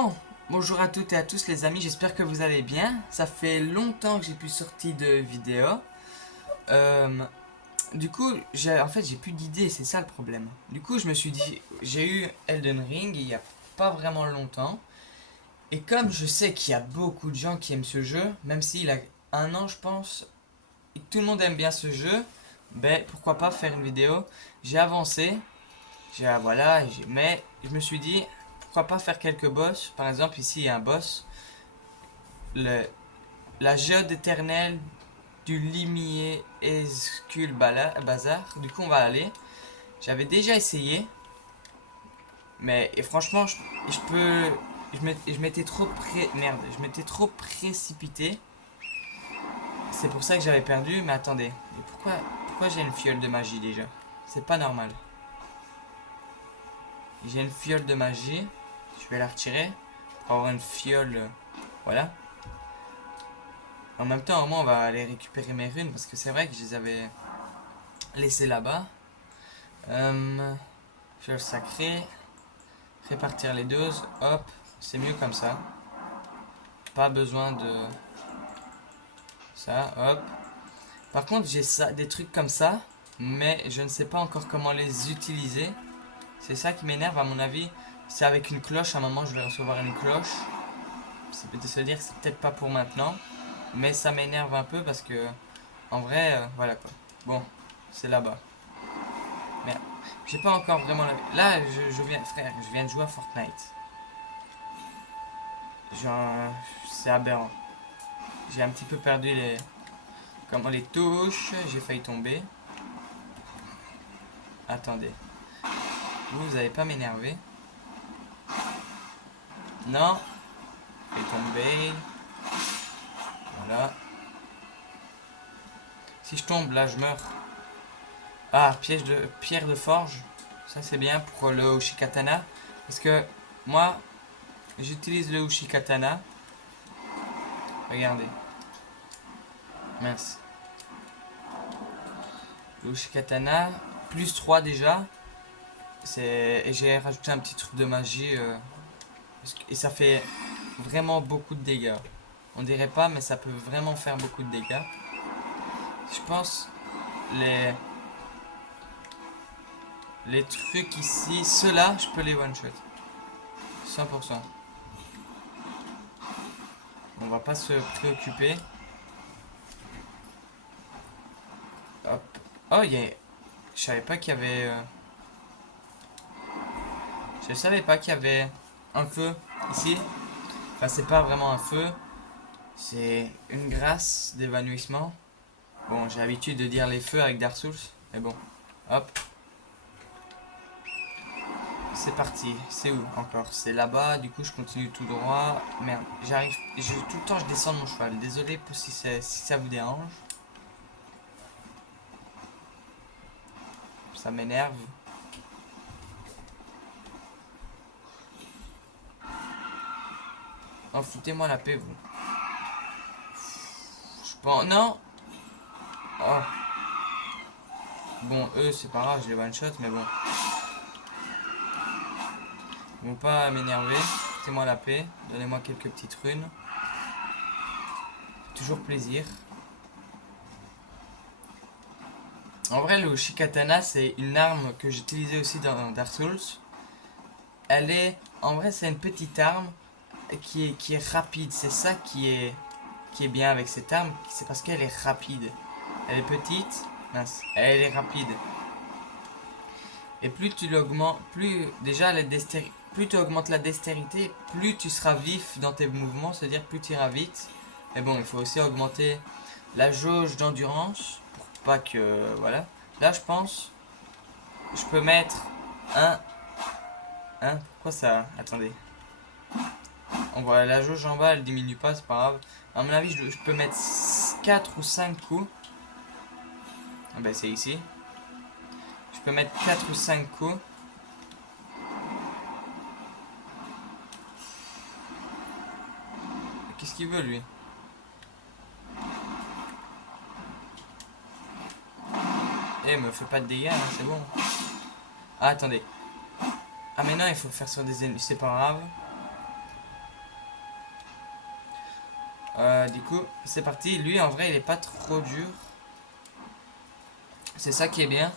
Bon, bonjour à toutes et à tous les amis, j'espère que vous allez bien. Ça fait longtemps que j'ai plus sorti de vidéo. Euh, du coup, j'ai plus d'idées, c'est ça le problème. Du coup, je me suis dit, j'ai eu Elden Ring il y a pas vraiment longtemps. Et comme je sais qu'il y a beaucoup de gens qui aiment ce jeu, même s'il a 1 an je pense, et que tout le monde aime bien ce jeu, ben pourquoi pas faire une vidéo. J'ai avancé, mais je me suis dit, pourquoi pas faire quelques boss. Par exemple, ici il y a un boss. Le, la géode éternelle du limier Escul Bazar. Du coup, on va aller. J'avais déjà essayé, mais et franchement, je peux. Je m'étais trop merde, je m'étais trop précipité. C'est pour ça que j'avais perdu. Mais attendez, et pourquoi j'ai une fiole de magie déjà? C'est pas normal. J'ai une fiole de magie. Je vais la retirer pour avoir une fiole. Voilà. En même temps, au moins, on va aller récupérer mes runes parce que c'est vrai que je les avais laissées là-bas. Fiole sacrée. Répartir les doses. Hop. C'est mieux comme ça. Pas besoin de ça. Hop. Par contre, j'ai ça, des trucs comme ça. Mais je ne sais pas encore comment les utiliser. C'est ça qui m'énerve à mon avis. C'est avec une cloche. À un moment, je vais recevoir une cloche. C'est peut-être se dire que c'est peut-être pas pour maintenant. Mais ça m'énerve un peu parce que, en vrai, voilà quoi. Bon, c'est là-bas. Merde. J'ai pas encore vraiment Là, je viens, frère, je viens de jouer à Fortnite. Genre, c'est aberrant. J'ai un petit peu perdu comment les touches. J'ai failli tomber. Attendez. Vous allez pas m'énerver. Non. J'ai tomber. Voilà. Si je tombe, là, je meurs. Ah, pierre de forge. Ça, c'est bien pour le Ushikatana. Parce que moi, j'utilise le Ushikatana. Regardez. Mince. Le Ushikatana. Plus 3 déjà. Et j'ai rajouté un petit truc de magie. Et ça fait vraiment beaucoup de dégâts. On dirait pas, mais ça peut vraiment faire beaucoup de dégâts. Je pense les les trucs ici, ceux-là, je peux les one shot. 100%. On va pas se préoccuper. Hop. Oh, je savais pas qu'il y avait. Je savais pas qu'il y avait un feu ici. Enfin, c'est pas vraiment un feu. C'est une grâce d'évanouissement. Bon, j'ai l'habitude de dire les feux avec Dark Souls. Mais bon. Hop. C'est parti. C'est où encore? C'est là-bas. Du coup, je continue tout droit. Merde. J'arrive. Tout le temps, je descends de mon cheval. Désolé si ça vous dérange. Ça m'énerve. Oh, foutez-moi la paix, vous. Je pense. Non! Oh. Bon, eux, c'est pas grave, je les one-shot, mais bon. Ils vont pas m'énerver. Foutez-moi la paix. Donnez-moi quelques petites runes. Toujours plaisir. En vrai, le Ushikatana, c'est une arme que j'utilisais aussi dans Dark Souls. Elle est. En vrai, c'est une petite arme qui est rapide. C'est ça qui est bien avec cette arme. C'est parce qu'elle est rapide. Elle est petite. Mince. Elle est rapide. Et plus tu l'augmentes, plus tu augmentes la dextérité, plus tu seras vif dans tes mouvements, c'est-à-dire plus tu iras vite. Mais bon, il faut aussi augmenter la jauge d'endurance pour pas que voilà. Là, je pense, je peux mettre un, pourquoi ça? Attendez. On voit la jauge en bas, elle diminue pas, c'est pas grave. À mon avis, je peux mettre 4 ou 5 coups. Ah ben c'est ici. Je peux mettre 4 ou 5 coups. Qu'est-ce qu'il veut lui? Eh, me fait pas de dégâts, hein, c'est bon. Ah, attendez. Ah, mais non, il faut faire sur des ennemis, c'est pas grave. Du coup, c'est parti. Lui, en vrai, il est pas trop dur. C'est ça qui est bien.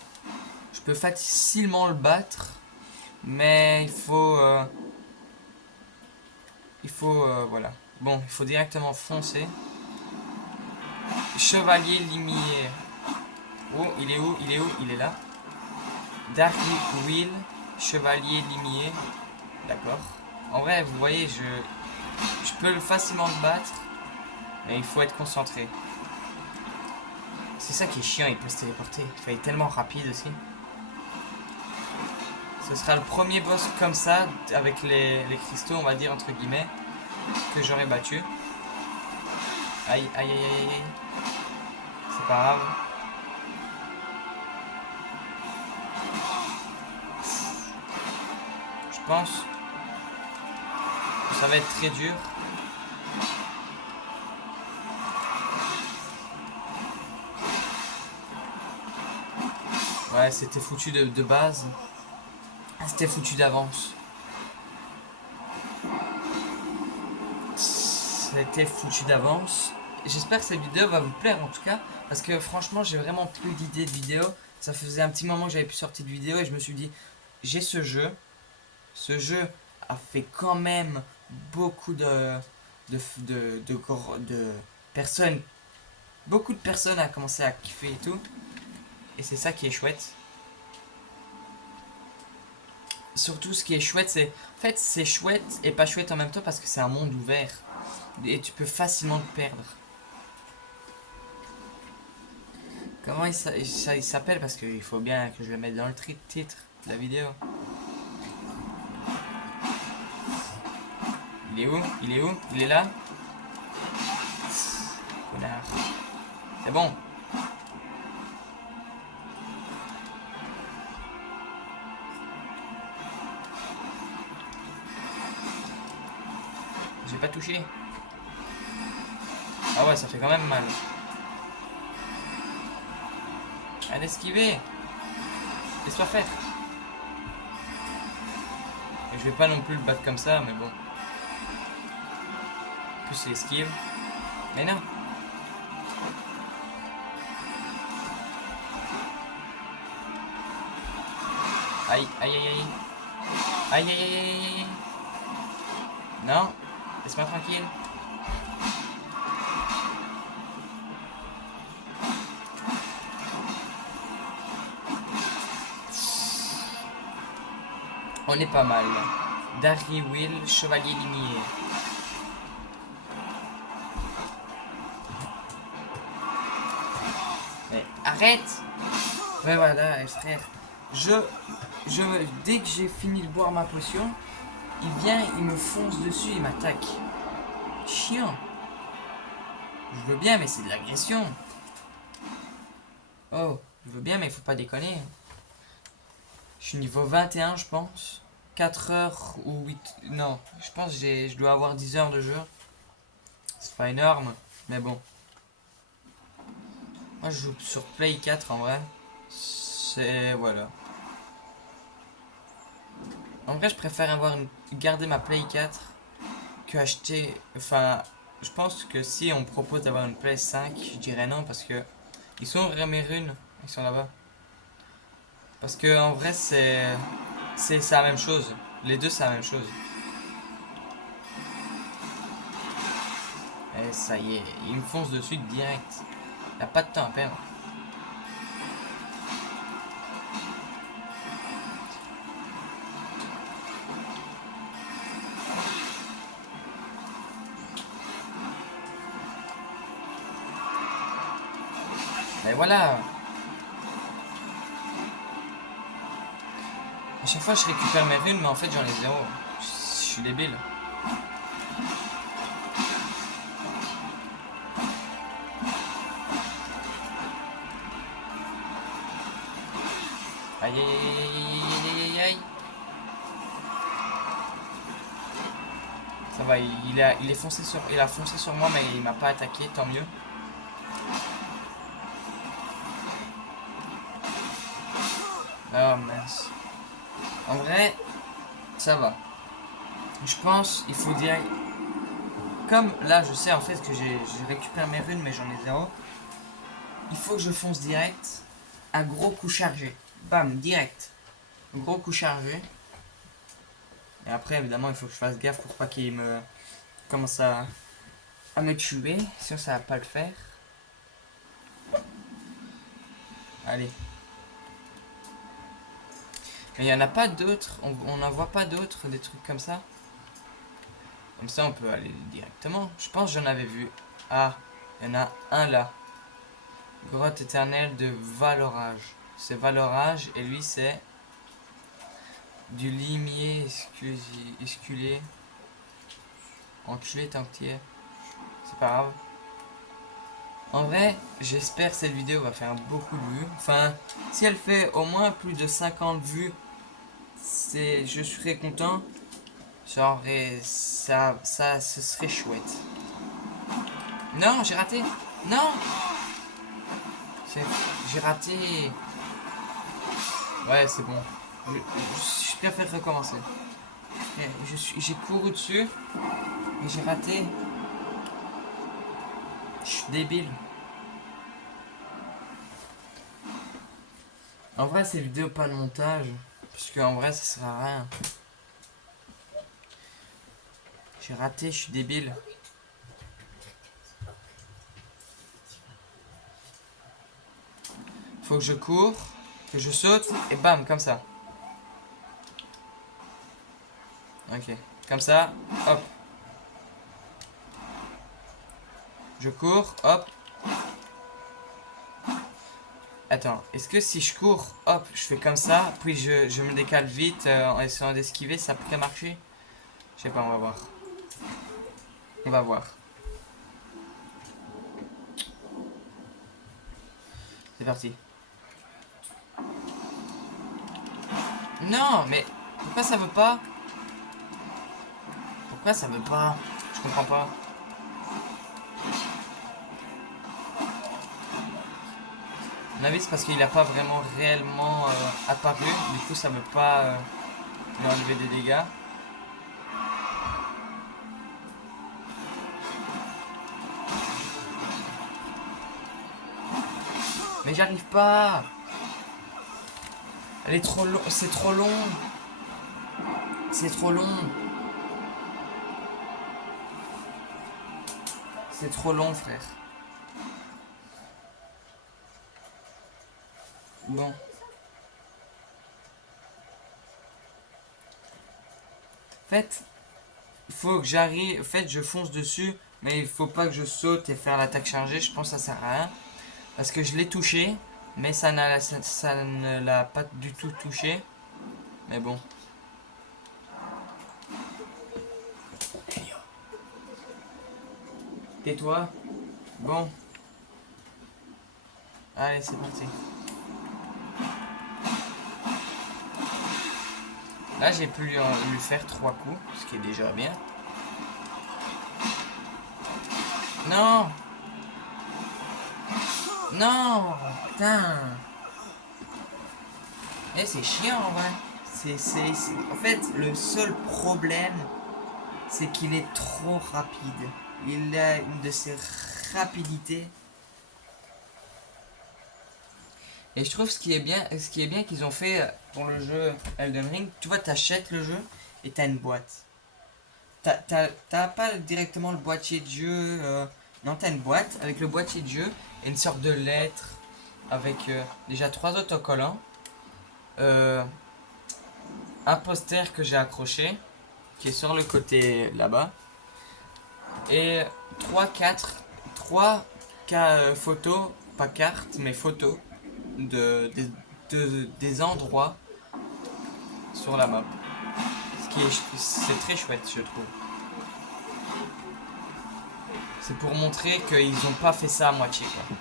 Je peux facilement le battre. Mais voilà. Bon, il faut directement foncer. Chevalier limier. Oh, il est où? Il est où? Il est là. Dark Wheel. Chevalier limier. D'accord. En vrai, vous voyez, je peux facilement le battre. Mais il faut être concentré. C'est ça qui est chiant, il peut se téléporter. Il est tellement rapide aussi. Ce sera le premier boss comme ça, avec les cristaux, on va dire, entre guillemets, que j'aurais battu. Aïe, aïe, aïe, aïe, aïe. C'est pas grave. Je pense que ça va être très dur. Ouais, c'était foutu de base. C'était foutu d'avance. C'était foutu d'avance. J'espère que cette vidéo va vous plaire en tout cas. Parce que franchement, j'ai vraiment plus d'idées de vidéos. Ça faisait un petit moment que j'avais pu sortir de vidéo et je me suis dit, j'ai ce jeu. Ce jeu a fait quand même beaucoup de personnes. Beaucoup de personnes ont commencé à kiffer et tout. Et c'est ça qui est chouette. Surtout ce qui est chouette, c'est. En fait, c'est chouette et pas chouette en même temps parce que c'est un monde ouvert. Et tu peux facilement te perdre. Comment il s'appelle? Parce qu'il faut bien que je le mette dans le titre de la vidéo. Il est où? Il est où? Il est là? Connard. C'est bon. J'ai pas touché. Ah ouais, ça fait quand même mal. Allez, esquiver. Laisse-toi faire. Et je vais pas non plus le battre comme ça, mais bon. En plus, c'est esquive. Mais non. Aïe, aïe, aïe, aïe. Aïe, aïe, aïe, aïe, aïe. Non. Laisse-moi tranquille. On est pas mal. Darry Will, chevalier limier. Mais arrête! Ouais, voilà, frère. Dès que j'ai fini de boire ma potion, il vient, il me fonce dessus, il m'attaque. Chiant. Je veux bien, mais c'est de l'agression. Oh, je veux bien, mais il faut pas déconner. Je suis niveau 21, je pense. 4 heures ou 8. Non, je pense que je dois avoir 10 heures de jeu. C'est pas énorme, mais bon. Moi, je joue sur Play 4 en vrai. C'est. Voilà. En vrai, je préfère garder ma Play 4 que acheter. Enfin, je pense que si on me propose d'avoir une Play 5, je dirais non parce que. Ils sont vraiment mes runes. Ils sont là-bas. Parce que en vrai, c'est la même chose. Les deux, c'est la même chose. Et ça y est, il me fonce dessus direct. Il n'y a pas de temps à perdre. Mais voilà. À chaque fois, je récupère mes runes, mais en fait, j'en ai zéro. Je suis débile. Aïe aïe aïe aïe aïe aïe aïe. Ça va, il a foncé sur moi, mais il m'a pas attaqué, tant mieux. Oh mince. En vrai, ça va. Je pense, il faut dire comme là je sais en fait que j'ai récupéré mes runes mais j'en ai zéro. Il faut que je fonce direct. Un gros coup chargé. Bam, direct. Un gros coup chargé. Et après évidemment il faut que je fasse gaffe pour pas qu'il me commence à me tuer. Sinon ça va pas le faire. Allez. Mais il n'y en a pas d'autres. On n'en voit pas d'autres, des trucs comme ça. Comme ça on peut aller directement. Je pense que j'en avais vu. Ah, il y en a un là. Grotte éternelle de Valorage. C'est Valorage et lui c'est du limier esculé. Enculé tant que t'y es. C'est pas grave. En vrai, j'espère que cette vidéo va faire beaucoup de vues. Enfin, si elle fait au moins plus de 50 vues, je serais content. Genre, et ce serait chouette. Non, j'ai raté. Non, j'ai raté. Ouais, c'est bon. Je préfère recommencer. J'ai couru dessus et j'ai raté. Je suis débile. En vrai, c'est vidéo pas de montage. Parce qu'en vrai, ça sert à rien. J'ai raté, je suis débile. Faut que je cours, que je saute et bam, comme ça. Ok, comme ça, hop. Je cours, hop. Attends, est-ce que si je cours, hop, je fais comme ça, puis je me décale vite en essayant d'esquiver, ça pourrait marcher? Je sais pas, on va voir. On va voir. C'est parti. Non, mais pourquoi ça veut pas? Pourquoi ça veut pas? Je comprends pas. À mon avis, c'est parce qu'il a pas vraiment réellement apparu. Du coup, ça veut pas lui enlever des dégâts. Mais j'arrive pas. Elle est trop long. C'est trop long. C'est trop long. C'est trop long, frère. Bon. En fait, il faut que j'arrive. En fait, je fonce dessus. Mais il faut pas que je saute et faire l'attaque chargée. Je pense que ça sert à rien. Parce que je l'ai touché. Mais ça ne l'a pas du tout touché. Mais bon. Tais-toi. Bon. Allez, c'est parti. Là, j'ai pu lui faire 3 coups, ce qui est déjà bien. Non! Non! Putain! Eh, c'est chiant en vrai. En fait, le seul problème, c'est qu'il est trop rapide. Il a une de ses rapidités. Et je trouve ce qui est bien qu'ils ont fait pour le jeu Elden Ring, tu vois, t'achètes le jeu et t'as une boîte. T'as pas directement le boîtier de jeu, non, t'as une boîte avec le boîtier de jeu et une sorte de lettre avec déjà 3 autocollants, un poster que j'ai accroché qui est sur le côté là-bas et 3 photos, pas cartes mais photos des endroits sur la map. C'est très chouette, je trouve. C'est pour montrer qu'ils ont pas fait ça à moitié, quoi.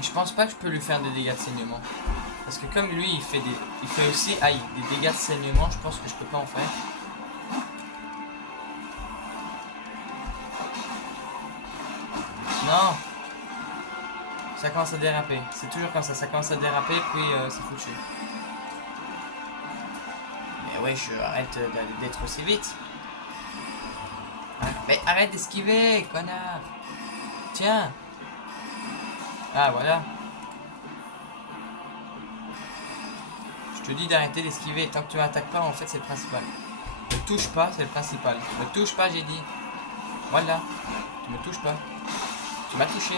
Je pense pas que je peux lui faire des dégâts de saignement. Parce que comme lui, il fait aussi, aïe, des dégâts de saignement, je pense que je peux pas en faire. Non. Ça commence à déraper. C'est toujours comme ça commence à déraper, puis c'est foutu. Mais ouais, je arrête d'être aussi vite. Ah, mais arrête d'esquiver, connard. Tiens. Ah, voilà. Je te dis d'arrêter d'esquiver. Tant que tu m'attaques pas, en fait, c'est le principal. Ne touche pas, c'est le principal. Ne touche pas, j'ai dit. Voilà. Tu me touches pas. Tu m'as touché.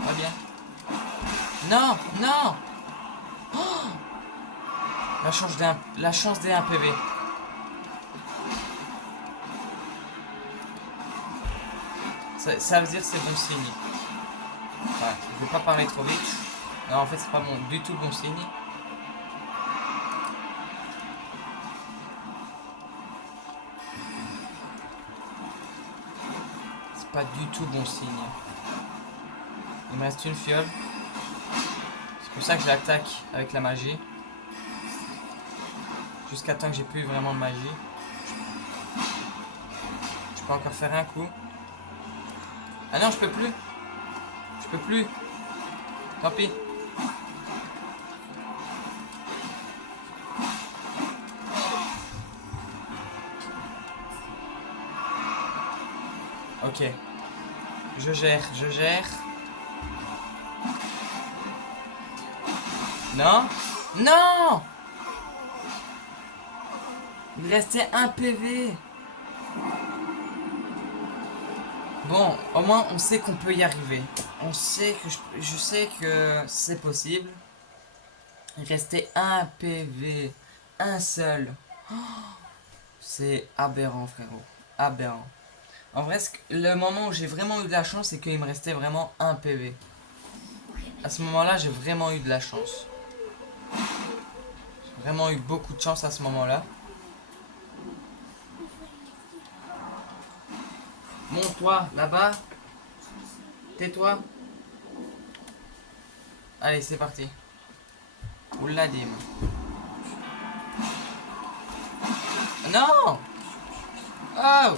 Va bien. Non, non. Oh, la chance des 1 PV. Ça veut dire que c'est bon signe. Enfin, je vais pas parler trop vite. Non, en fait, c'est pas bon, du tout bon signe. C'est pas du tout bon signe. Il me reste une fiole. C'est pour ça que je l'attaque avec la magie. Jusqu'à temps que j'ai plus vraiment de magie. Je peux encore faire un coup. Ah non, je peux plus. Je peux plus. Tant pis. Ok. Je gère, je gère. Non. Non. Il restait 1 PV. Bon, au moins on sait qu'on peut y arriver. On sait que je sais que c'est possible. Il restait 1 PV. Un seul. Oh, c'est aberrant, frérot. Aberrant. En vrai, le moment où j'ai vraiment eu de la chance, c'est qu'il me restait vraiment 1 PV. À ce moment-là, j'ai vraiment eu de la chance. J'ai vraiment eu beaucoup de chance à ce moment-là. Monte-toi, là-bas. Tais-toi. Allez, c'est parti. Oula, dim. Non. Oh.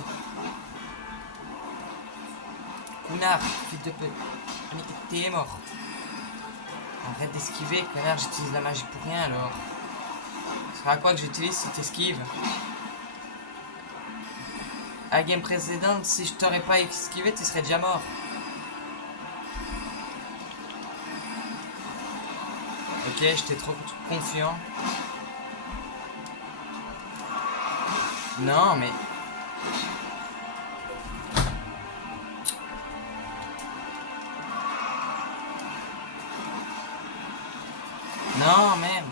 Connard, fils de pute. T'es mort. Arrête d'esquiver, connard, j'utilise la magie pour rien alors. Ça sera à quoi que j'utilise si t'esquives? À la game précédente, si je t'aurais pas esquivé, tu serais déjà mort. Ok, j'étais trop confiant. Non, mais... Non, merde.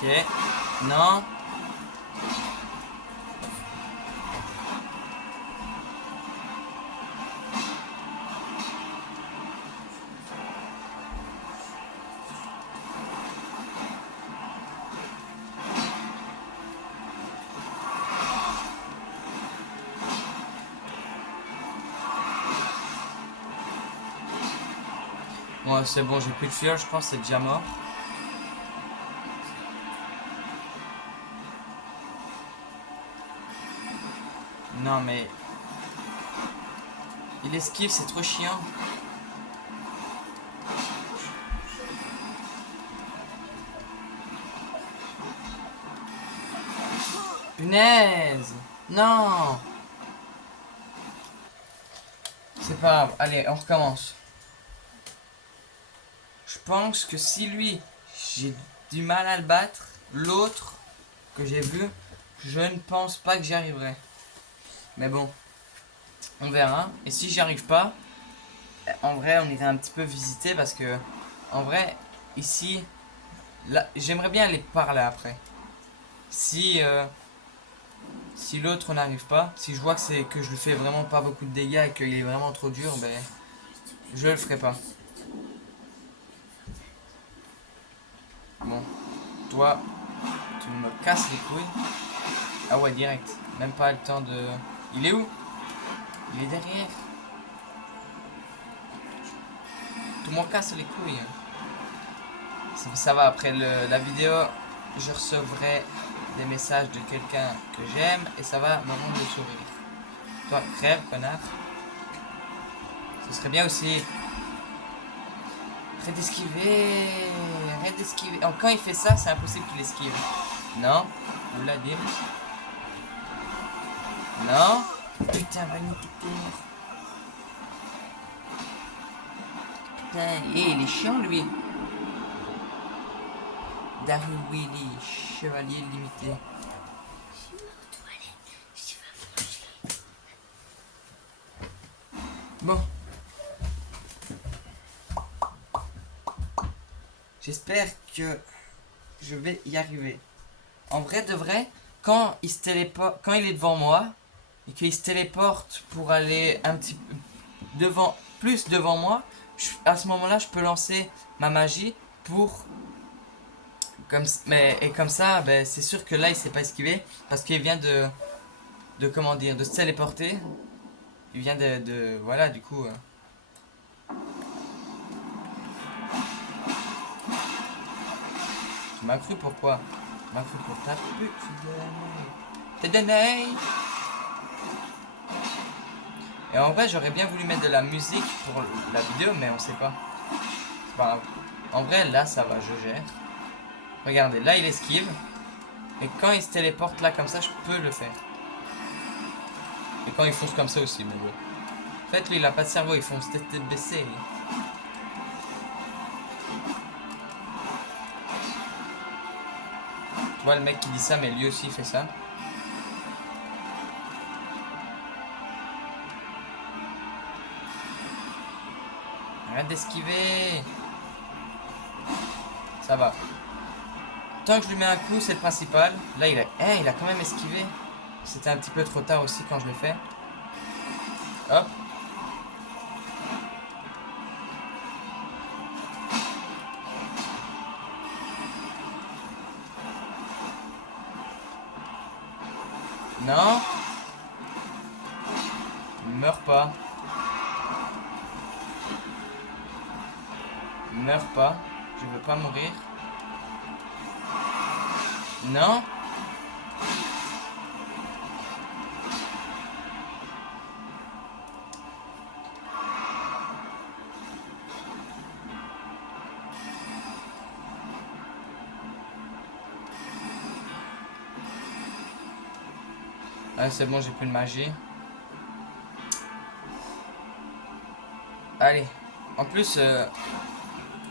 Ok. Non. Bon, c'est bon, j'ai plus de fiole, je pense que c'est déjà mort. Non, mais... Il esquive, c'est trop chiant. Punaise! Non! C'est pas grave, allez, on recommence. Je pense que si lui, j'ai du mal à le battre, l'autre que j'ai vu, je ne pense pas que j'y arriverai. Mais bon, on verra. Et si j'y arrive pas, en vrai, on irait un petit peu visiter parce que, en vrai, ici, là, j'aimerais bien aller par là après. Si l'autre n'arrive pas, si je vois que je lui fais vraiment pas beaucoup de dégâts et qu'il est vraiment trop dur, ben, je le ferai pas. Bon, toi, tu me casses les couilles. Ah ouais, direct. Même pas le temps de... Il est où? Il est derrière. Tout le monde casse les couilles. Ça va, après la vidéo, je recevrai des messages de quelqu'un que j'aime et ça va me rendre le sourire. Toi, crève, connard. Ce serait bien aussi. Arrête d'esquiver. Arrête d'esquiver. Oh, quand il fait ça, c'est impossible qu'il esquive. Non. Vladim. Non. Putain, va niquer. Putain, il est chiant lui. Darwin Willy, chevalier limité. Bon. J'espère que je vais y arriver. En vrai de vrai, quand il se téléporte, quand il est devant moi et qu'il se téléporte pour aller un petit peu plus devant moi, à ce moment-là, je peux lancer ma magie pour et comme ça, ben, c'est sûr que là, il s'est pas esquivé parce qu'il vient de comment dire, de se téléporter. Il vient voilà, du coup. Tu m'as cru pourquoi? Tu m'as cru pour ta pute. T'es déné. Et en vrai, j'aurais bien voulu mettre de la musique pour la vidéo, mais on sait pas. C'est pas grave. En vrai, là, ça va, je gère. Regardez, là, il esquive. Et quand il se téléporte là, comme ça, je peux le faire. Et quand il fonce comme ça aussi, mais bon. En fait, lui, il a pas de cerveau, il fonce tête baissée. Tu vois le mec qui dit ça, mais lui aussi, il fait ça. Arrête d'esquiver. Ça va. Tant que je lui mets un coup, c'est le principal. Là, il a quand même esquivé. C'était un petit peu trop tard aussi quand je l'ai fait. Hop. Non. Meurs pas. Meurs pas. Je veux pas mourir. Non. Ah, c'est bon, j'ai plus de magie. Allez. En plus,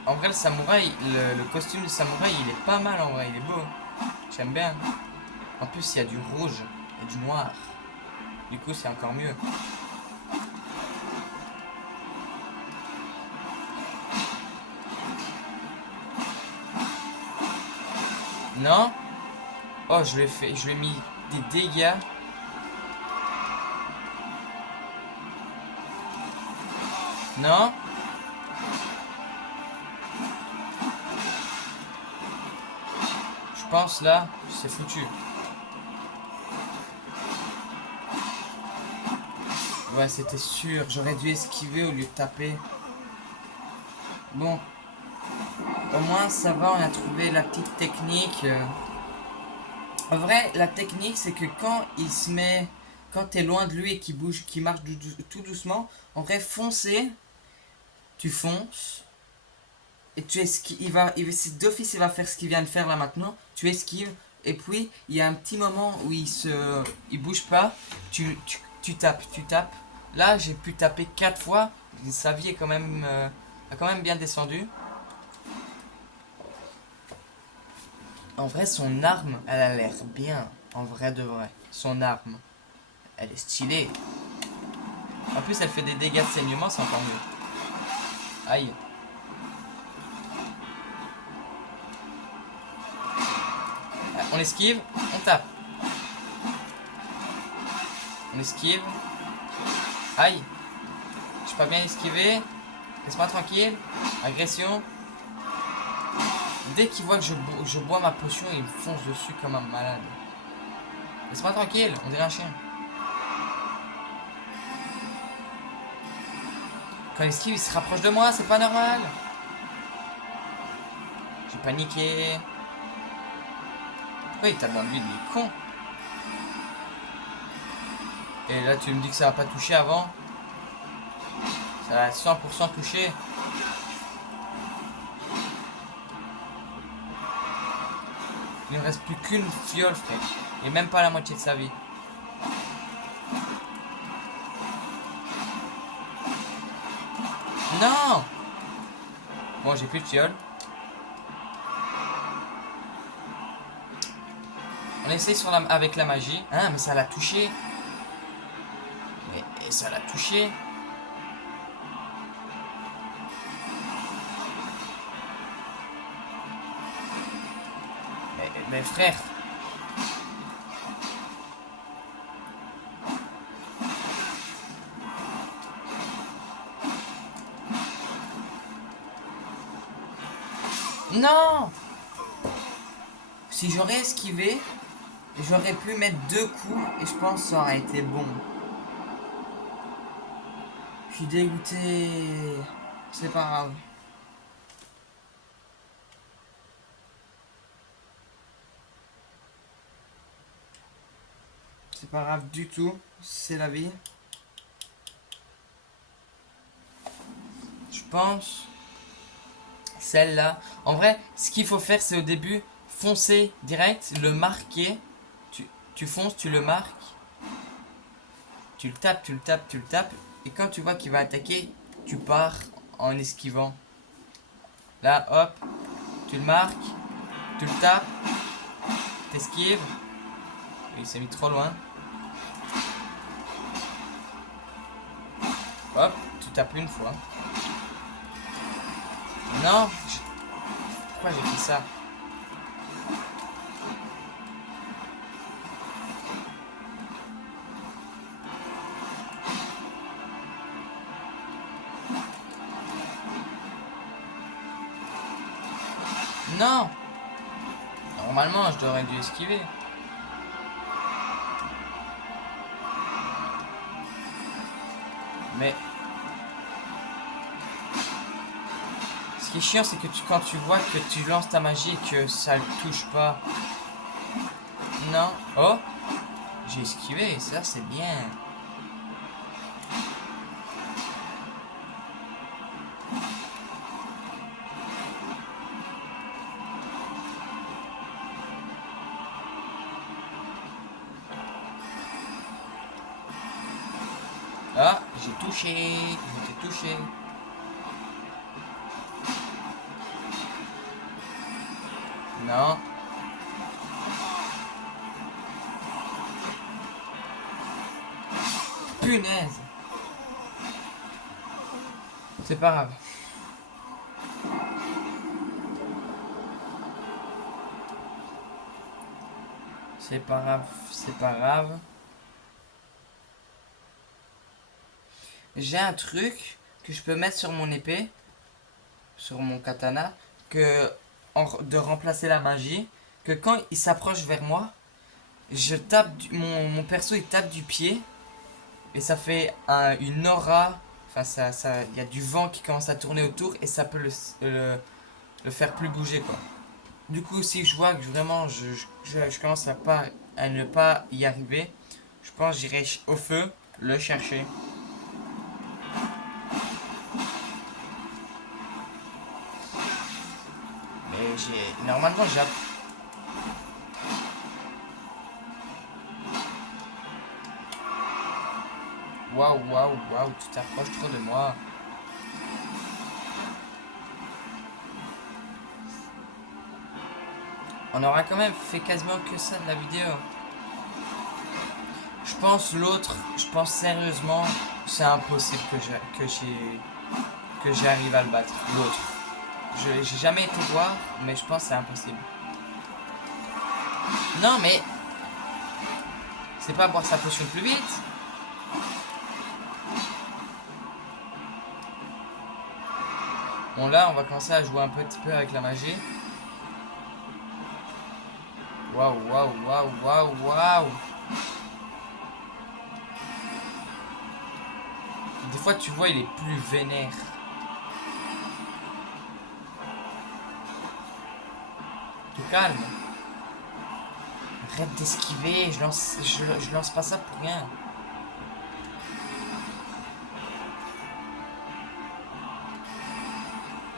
en vrai, le samouraï, le costume du samouraï, il est pas mal en vrai, il est beau. J'aime bien. En plus, il y a du rouge et du noir. Du coup, c'est encore mieux. Non. Oh, je lui ai mis des dégâts. Non. Je pense là, c'est foutu. Ouais, c'était sûr. J'aurais dû esquiver au lieu de taper. Bon. Au moins, ça va, on a trouvé la petite technique. En vrai, la technique, c'est que quand il se met... Quand t'es loin de lui et qu'il bouge, qu'il marche tout doucement, en vrai, foncer, tu fonces. Et tu esquives. D'office, il va faire ce qu'il vient de faire là maintenant. Tu esquives. Et puis, il y a un petit moment où il bouge pas. Tu tapes. Là, j'ai pu taper 4 fois. Sa vie est quand même, a quand même bien descendu. En vrai, son arme, elle a l'air bien. En vrai de vrai. Son arme, elle est stylée. En plus, elle fait des dégâts de saignement, c'est encore mieux. Aïe. On esquive, on tape. On esquive. Aïe. Je suis pas bien esquivé. Laisse-moi tranquille. Agression. Dès qu'il voit que je bois ma potion, il me fonce dessus comme un malade. Laisse-moi tranquille, on dirait un chien. Quand il esquive, il se rapproche de moi, c'est pas normal. J'ai paniqué. Pourquoi il tape dans le vide? Il est con. Et là, tu me dis que ça va pas toucher avant. Ça va 100% toucher. Il ne reste plus qu'une fiole, frère. Et même pas la moitié de sa vie. Non! Bon, j'ai plus de fiole. On essaye sur avec la magie. Ah, mais ça l'a touché. Mais ça l'a touché. Mais frère. Non! Si j'aurais esquivé, j'aurais pu mettre 2 coups et je pense que ça aurait été bon. Je suis dégoûté. C'est pas grave. C'est pas grave du tout. C'est la vie. Je pense. Celle-là. En vrai, ce qu'il faut faire, c'est au début, foncer direct, le marquer. Tu fonces, tu le marques. Tu le tapes, tu le tapes, tu le tapes. Et quand tu vois qu'il va attaquer, tu pars en esquivant. Là, hop. Tu le marques. Tu le tapes. T'esquives. Il s'est mis trop loin. Hop. Tu tapes une fois. Non. Pourquoi j'ai fait ça? Non. Normalement, je devrais dû esquiver. Mais ce qui est chiant, c'est que quand tu vois que tu lances ta magie et que ça ne touche pas. Non. Oh. J'ai esquivé, ça c'est bien. Ah, j'ai touché. J'ai touché. Non. Punaise. C'est pas grave. C'est pas grave, c'est pas grave. J'ai un truc que je peux mettre sur mon épée, sur mon katana, de remplacer la magie, que quand il s'approche vers moi, je tape mon perso il tape du pied et ça fait une aura. Enfin, il y a du vent qui commence à tourner autour et ça peut le faire plus bouger quoi. Du coup, si je vois que vraiment je commence à ne pas y arriver, je pense que j'irai au feu le chercher. Mais normalement, j'ai. Waouh, waouh, waouh, tu t'approches trop de moi. On aura quand même fait quasiment que ça de la vidéo. Je pense sérieusement, c'est impossible que j'arrive à le battre. L'autre. J'ai jamais été voir, mais je pense que c'est impossible. Non, mais c'est pas boire sa potion plus vite. Bon, là, on va commencer à jouer un petit peu avec la magie. Waouh, waouh, waouh, waouh, waouh. Des fois, tu vois, il est plus vénère. Te calme. Arrête d'esquiver, je lance pas ça pour rien.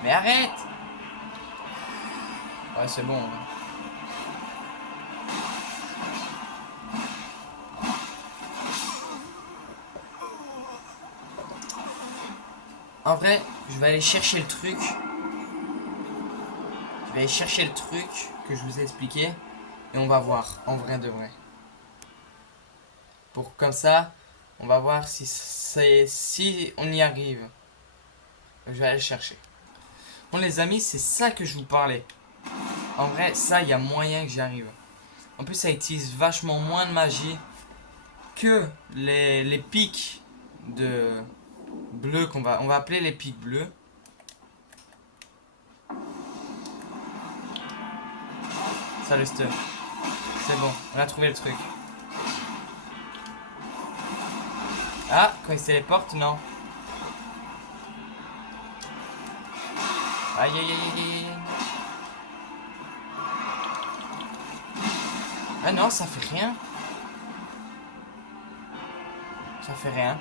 Mais arrête! Ouais, c'est bon. En vrai, je vais aller chercher le truc. Je vais aller chercher le truc que je vous ai expliqué. Et on va voir, en vrai de vrai. Pour comme ça, on va voir si on y arrive. Je vais aller le chercher. Bon les amis, c'est ça que je vous parlais. En vrai, ça, il y a moyen que j'y arrive. En plus, ça utilise vachement moins de magie que les pics de bleu on va appeler les pics bleus. Ça le stun. C'est bon, on a trouvé le truc. Ah, quand il se téléporte, non. Aïe aïe aïe aïe aïe. Ah non, ça fait rien. Ça fait rien.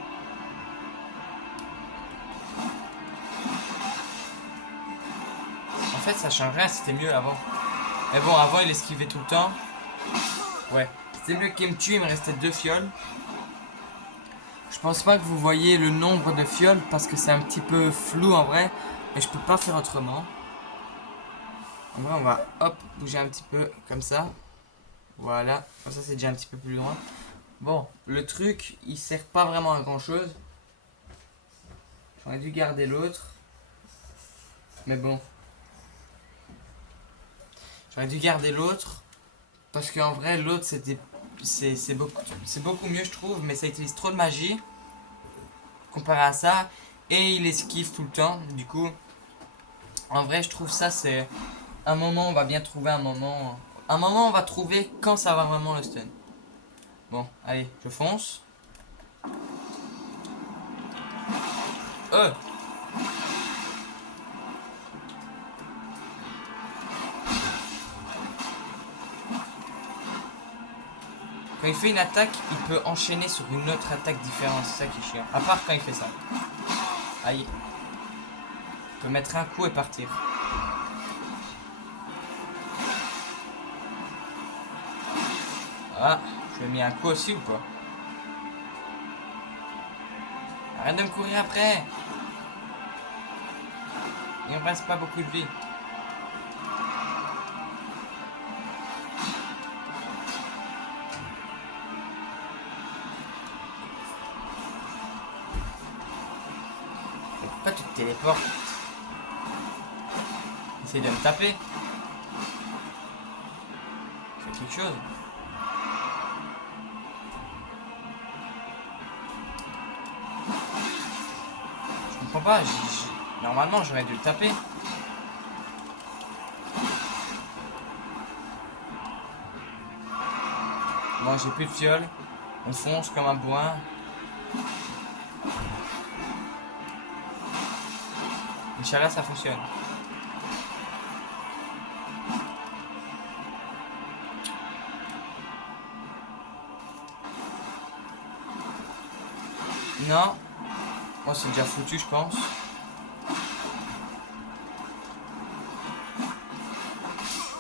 En fait, ça change rien, c'était mieux avant. Mais bon, avant, il esquivait tout le temps. Ouais. C'était mieux qu'il me tue, il me restait 2 fioles. Je pense pas que vous voyez le nombre de fioles parce que c'est un petit peu flou en vrai. Mais je peux pas faire autrement. En vrai, on va hop, bouger un petit peu comme ça. Voilà. Comme ça, c'est déjà un petit peu plus loin. Bon, le truc, il sert pas vraiment à grand chose. J'aurais dû garder l'autre. Mais bon. J'aurais dû garder l'autre. Parce qu'en vrai, l'autre, c'est beaucoup mieux, je trouve. Mais ça utilise trop de magie. Comparé à ça. Et il esquive tout le temps. Du coup, en vrai, je trouve ça, c'est un moment, on va bien trouver un moment. Un moment, on va trouver quand ça va vraiment le stun. Bon, allez, je fonce. Euh Quand il fait une attaque, il peut enchaîner sur une autre attaque différente. C'est ça qui est chiant. À part quand il fait ça. Aïe. Il peut mettre un coup et partir. Ah, je lui ai mis un coup aussi ou pas? Arrête de me courir après. Il ne reste pas beaucoup de vie. Pourquoi tu te téléportes? Essaye de me taper. Fais quelque chose. Je comprends pas. Normalement, j'aurais dû le taper. Bon, j'ai plus de fiole. On fonce comme un bourrin. Inch'Allah, ça fonctionne. Non. Moi, c'est déjà foutu, je pense.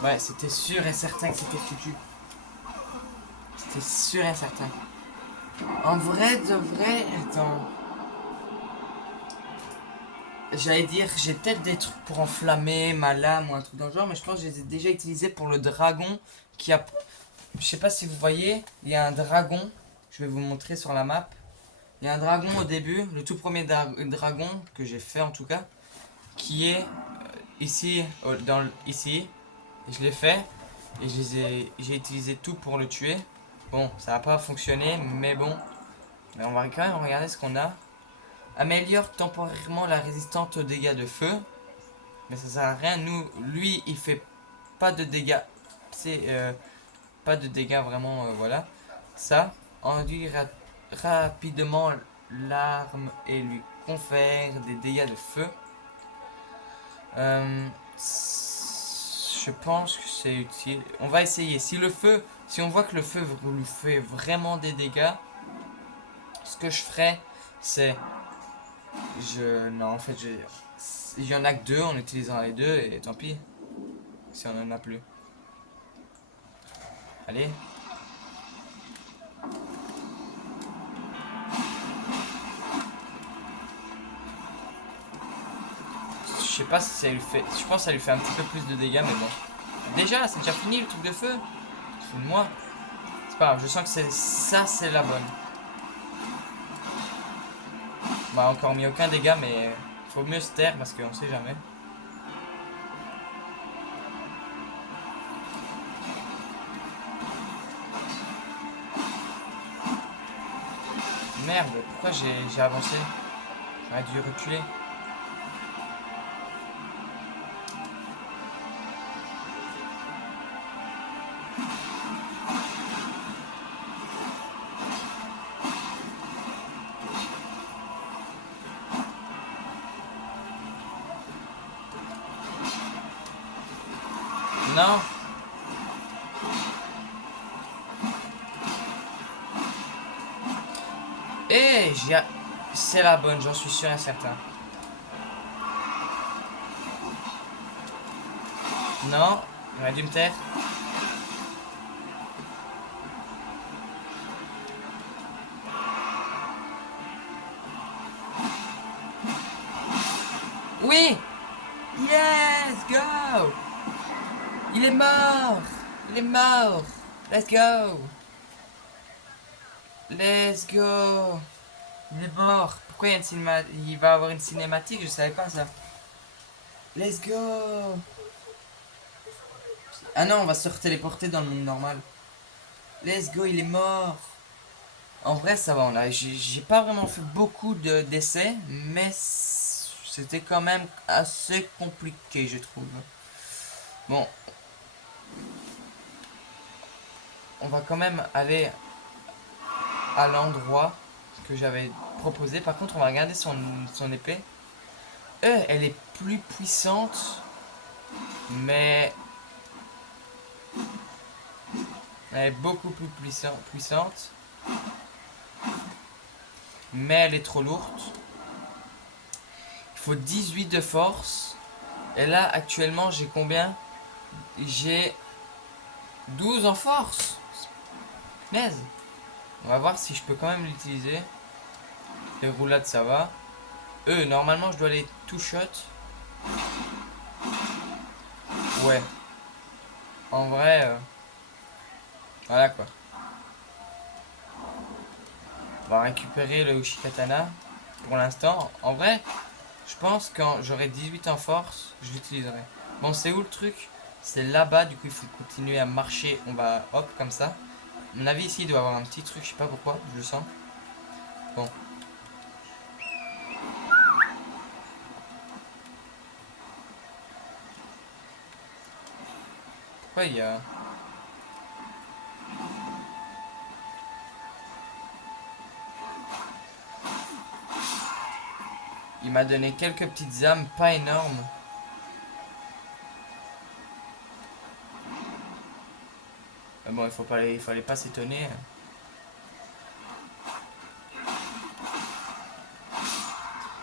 Ouais, c'était sûr et certain que c'était foutu. C'était sûr et certain. En vrai, de vrai, attends. J'allais dire, j'ai peut-être des trucs pour enflammer ma lame ou un truc dans le genre, mais je pense que je les ai déjà utilisés pour le dragon qui a... Je sais pas si vous voyez, il y a un dragon, je vais vous montrer sur la map. Il y a un dragon au début, le tout premier dragon que j'ai fait en tout cas, qui est ici, ici. Et je l'ai fait, et j'ai utilisé tout pour le tuer. Bon, ça n'a pas fonctionné, mais bon. Mais on va quand même regarder ce qu'on a. Améliore temporairement la résistance aux dégâts de feu. Mais ça sert à rien. Lui, il fait pas de dégâts. C'est pas de dégâts vraiment. Voilà. Ça enduit rapidement l'arme et lui confère des dégâts de feu. Je pense que c'est utile. On va essayer. Si le feu Si on voit que le feu lui fait vraiment des dégâts, ce que je ferais, c'est... Non, en fait, il y en a que deux, on utilisera les deux, et tant pis, si on en a plus. Allez. Je sais pas si ça lui fait... Je pense que ça lui fait un petit peu plus de dégâts, mais bon. Déjà, c'est déjà fini le truc de feu. Fous de moi. C'est pas grave, je sens que c'est la bonne. On m'a encore mis aucun dégât, mais faut mieux se taire parce qu'on sait jamais. Merde, pourquoi j'ai avancé? J'aurais dû reculer. Non. Eh, c'est la bonne, j'en suis sûr et certain. Non, j'aurais dû me taire. Oui! Yes, go! Il est mort! Il est mort! Let's go! Let's go! Il est mort! Pourquoi il y a une il va avoir une cinématique? Je savais pas ça. Let's go! Ah non, on va se téléporter dans le monde normal. Let's go, il est mort! En vrai, ça va, j'ai pas vraiment fait beaucoup d'essais, mais c'était quand même assez compliqué, je trouve. Bon, on va quand même aller à l'endroit que j'avais proposé. Par contre, on va regarder son épée. Elle est plus puissante, mais elle est beaucoup plus puissante, mais elle est trop lourde. Il faut 18 de force. Et là, actuellement, j'ai combien? J'ai 12 en force. Punaise. On va voir si je peux quand même l'utiliser. Les roulades, ça va. Normalement, je dois les two-shot. Ouais. En vrai, voilà quoi. On va récupérer le Ushikatana. Pour l'instant, en vrai, je pense que quand j'aurai 18 en force, je l'utiliserai. Bon, c'est où le truc? C'est là-bas, du coup, il faut continuer à marcher. On va, hop, comme ça. À mon avis, ici, il doit y avoir un petit truc, je sais pas pourquoi, je le sens. Bon. Pourquoi il y a... Il m'a donné quelques petites âmes, pas énormes. Mais bon, il fallait pas s'étonner.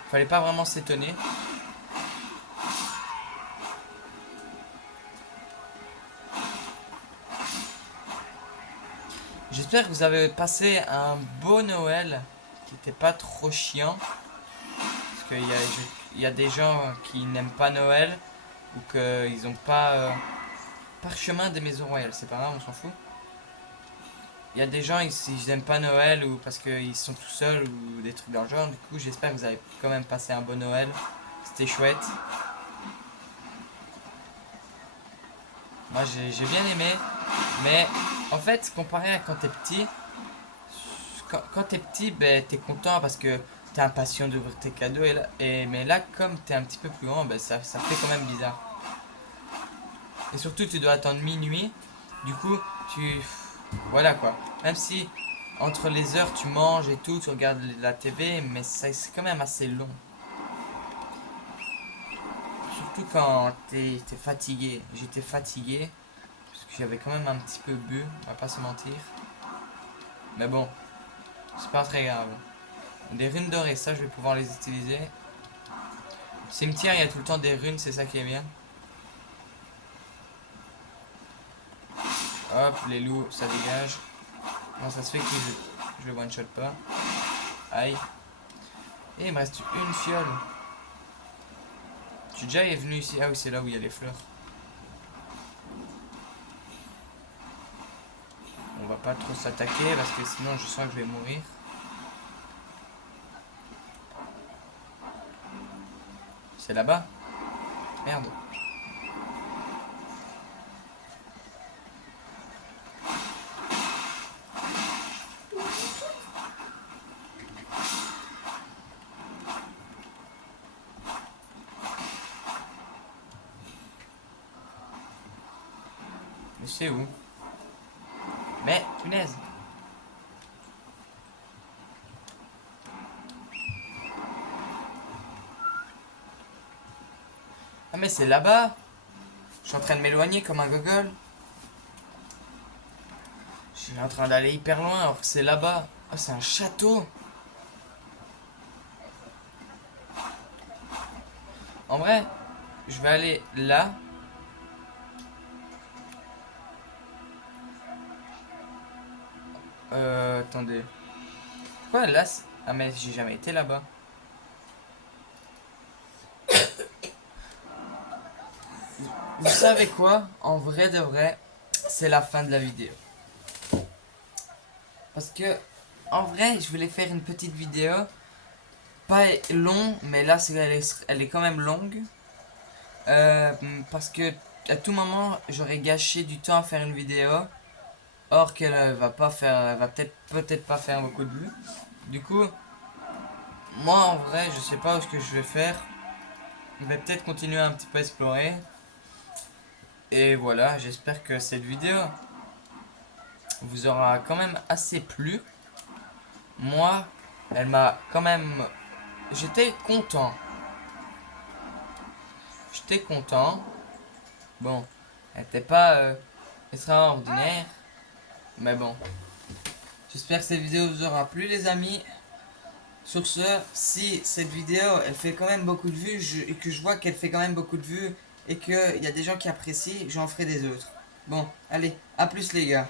Fallait pas vraiment s'étonner. J'espère que vous avez passé un beau Noël qui était pas trop chiant. Parce qu'il y a des gens qui n'aiment pas Noël ou qu'ils n'ont pas parchemin des maisons royales. C'est pas grave, on s'en fout. Il y a des gens, ils n'aiment pas Noël ou parce qu'ils sont tout seuls ou des trucs dans le genre. Du coup, j'espère que vous avez quand même passé un bon Noël. C'était chouette. Moi, j'ai bien aimé. Mais en fait, comparé à quand t'es petit, quand t'es petit, ben, t'es content parce que t'es impatient d'ouvrir tes cadeaux. Mais là, comme t'es un petit peu plus grand, ben, ça fait quand même bizarre. Et surtout, tu dois attendre minuit. Du coup, voilà quoi. Même si entre les heures tu manges et tout, tu regardes la TV, mais c'est quand même assez long. Surtout quand t'es fatigué. J'étais fatigué. Parce que j'avais quand même un petit peu bu, on va pas se mentir. Mais bon, c'est pas très grave. Des runes dorées, ça je vais pouvoir les utiliser. Cimetière, il y a tout le temps des runes, c'est ça qui est bien. Hop, les loups, ça dégage. Non, ça se fait que je le one-shot pas. Aïe. Et il me reste une fiole. Tu déjà est venu ici. Ah oui, c'est là où il y a les fleurs. On va pas trop s'attaquer parce que sinon je sens que je vais mourir. C'est là-bas. Merde. Mais c'est où? Mais, punaise. Ah mais c'est là-bas. Je suis en train de m'éloigner comme un gogol. Je suis en train d'aller hyper loin alors que c'est là-bas. Oh, c'est un château. En vrai, je vais aller là. Attendez. Quoi là? Ah mais j'ai jamais été là-bas. Vous savez quoi? En vrai de vrai, c'est la fin de la vidéo. Parce que, en vrai, je voulais faire une petite vidéo. Pas long, mais là, elle est quand même longue. Parce que, à tout moment, j'aurais gâché du temps à faire une vidéo. Or qu'elle va pas faire, elle va peut-être pas faire beaucoup de vues. Du coup, moi en vrai, je sais pas ce que je vais faire. Je vais peut-être continuer un petit peu à explorer. Et voilà, j'espère que cette vidéo vous aura quand même assez plu. Moi, elle m'a quand même... J'étais content. J'étais content. Bon, elle n'était pas extraordinaire. Mais bon. J'espère que cette vidéo vous aura plu les amis. Sur ce, si cette vidéo elle fait quand même beaucoup de vues et que je vois qu'elle fait quand même beaucoup de vues et qu'il y a des gens qui apprécient, j'en ferai des autres. Bon, allez, à plus les gars.